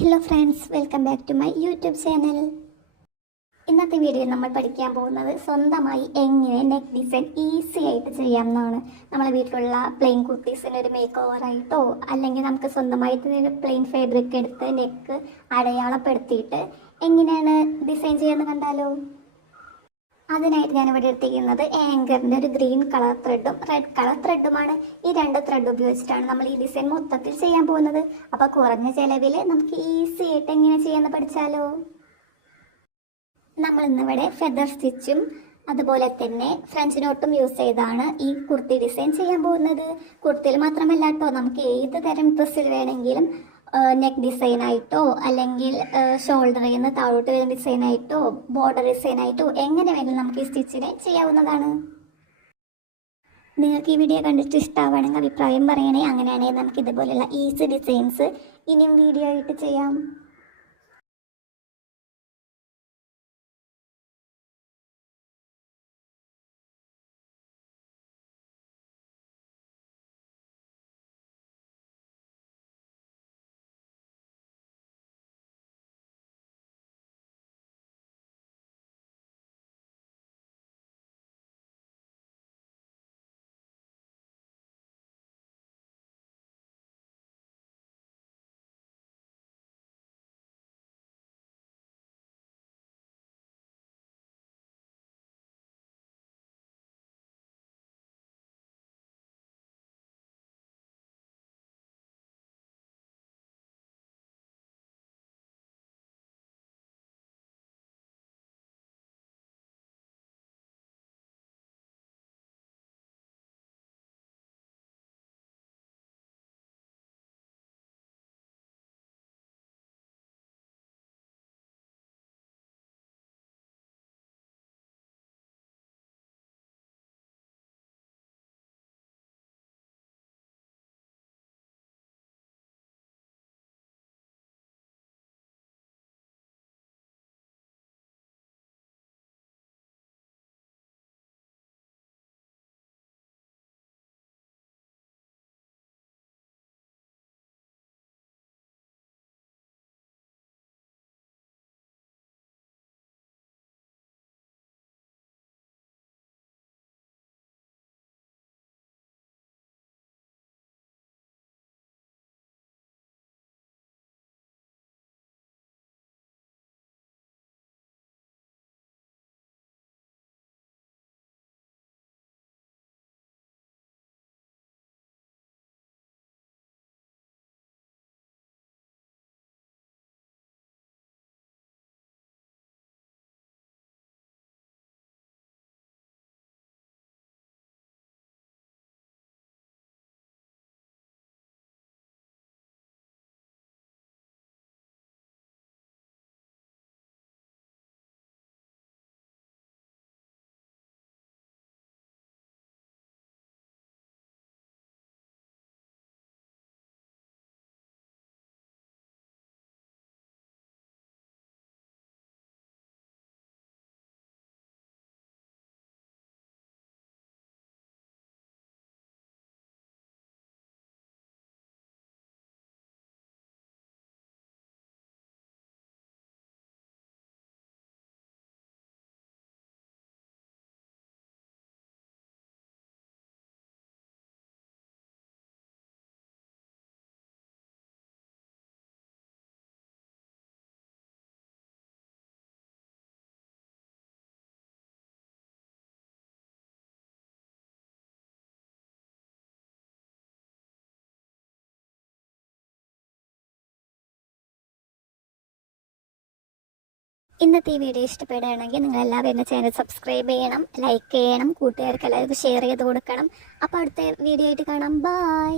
Hello friends, welcome back to my YouTube channel. ഇന്നത്തെ വീഡിയോയിൽ നമ്മൾ പഠിക്കാൻ പോകുന്നത് സ്വന്തമായി എങ്ങനെ നെക്ക് ഡിസൈൻ ഈസി ആയിട്ട് ചെയ്യാമെന്നാണ്. നമ്മളെ വീട്ടിലുള്ള പ്ലെയിൻ കുർത്തീസിന് ഒരു മേക്ക് ഓവറായിട്ടോ അല്ലെങ്കിൽ നമുക്ക് സ്വന്തമായിട്ട് ഒരു പ്ലെയിൻ ഫാബ്രിക് എടുത്ത് നെക്ക് അടയാളപ്പെടുത്തിയിട്ട് എങ്ങനെയാണ് ഡിസൈൻ ചെയ്യാമെന്ന് കണ്ടാലോ. അതിനായിട്ട് ഞാനിവിടെ എടുത്തിരിക്കുന്നത് ആങ്കറിൻ്റെ ഒരു ഗ്രീൻ കളർ ത്രെഡും റെഡ് കളർ ത്രെഡുമാണ്. ഈ രണ്ട് ത്രെഡ് ഉപയോഗിച്ചിട്ടാണ് നമ്മൾ ഈ ഡിസൈൻ മൊത്തത്തിൽ ചെയ്യാൻ പോകുന്നത്. അപ്പോൾ കുറഞ്ഞ ചിലവിൽ നമുക്ക് ഈസി ആയിട്ട് എങ്ങനെ ചെയ്യാമെന്ന് പഠിച്ചാലോ. നമ്മൾ ഇന്നിവിടെ ഫെദർ സ്റ്റിച്ചും അതുപോലെ തന്നെ ഫ്രഞ്ച് നോട്ടും യൂസ് ചെയ്താണ് ഈ കുർത്തി ഡിസൈൻ ചെയ്യാൻ പോകുന്നത്. കുർത്തിയിൽ മാത്രമല്ല കേട്ടോ, നമുക്ക് ഏത് തരം ഡ്രസ്സിൽ വേണമെങ്കിലും നെക്ക് ഡിസൈനായിട്ടോ അല്ലെങ്കിൽ ഷോൾഡറിൽ നിന്ന് താഴോട്ട് വരുന്ന ഡിസൈനായിട്ടോ ബോർഡർ ഡിസൈനായിട്ടോ എങ്ങനെ വേണമെങ്കിലും നമുക്ക് ഈ സ്റ്റിച്ചിനെ ചെയ്യാവുന്നതാണ്. നിങ്ങൾക്ക് ഈ വീഡിയോ കണ്ടിട്ട് ഇഷ്ടമാവുകയാണെങ്കിൽ അഭിപ്രായം പറയണേ. അങ്ങനെയാണെങ്കിൽ നമുക്ക് ഇതുപോലെയുള്ള ഈസി ഡിസൈൻസ് ഇനിയും വീഡിയോ ആയിട്ട് ചെയ്യാം. ഇന്നത്തെ ഈ വീഡിയോ ഇഷ്ടപ്പെടുകയാണെങ്കിൽ നിങ്ങൾ എല്ലാവരും എൻ്റെ ചാനൽ സബ്സ്ക്രൈബ് ചെയ്യണം, ലൈക്ക് ചെയ്യണം, കൂട്ടുകാർക്ക് എല്ലാവർക്കും ഷെയർ ചെയ്ത് കൊടുക്കണം. അപ്പോൾ അടുത്ത വീഡിയോ ആയിട്ട് കാണാം. ബൈ.